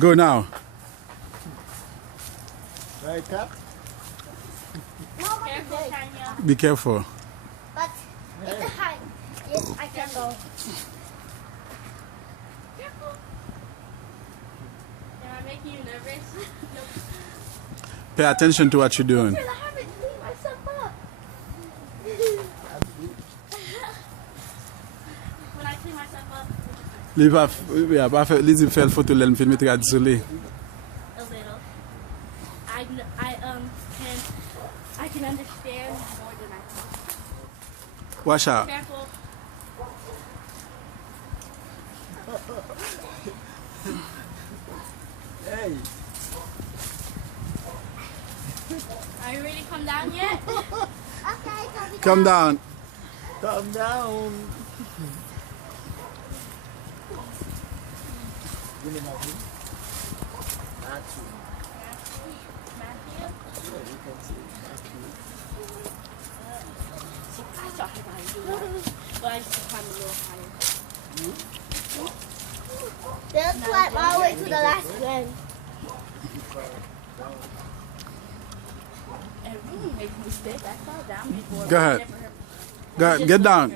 Go now. Right, Cap? Careful, Tanya. Be careful. But it's a high. Yes, I can go. Careful. Am I making you nervous? Pay attention to what you're doing. I haven't cleaned myself up. When I clean myself up, Li pa li di fè l foto lè filmé te gade sole. a little. I can understand more than I can. Watch out. Careful. Hey! Are you ready to come down yet? Okay, Come down. Calm down! Give me nothing. Matthew. Matthew? Yeah, you can see Matthew. I saw him behind you. But I just climb a little higher. They'll climb all the way to the last one. And make a mistake. I fell down before. Go ahead. Go ahead. Get down.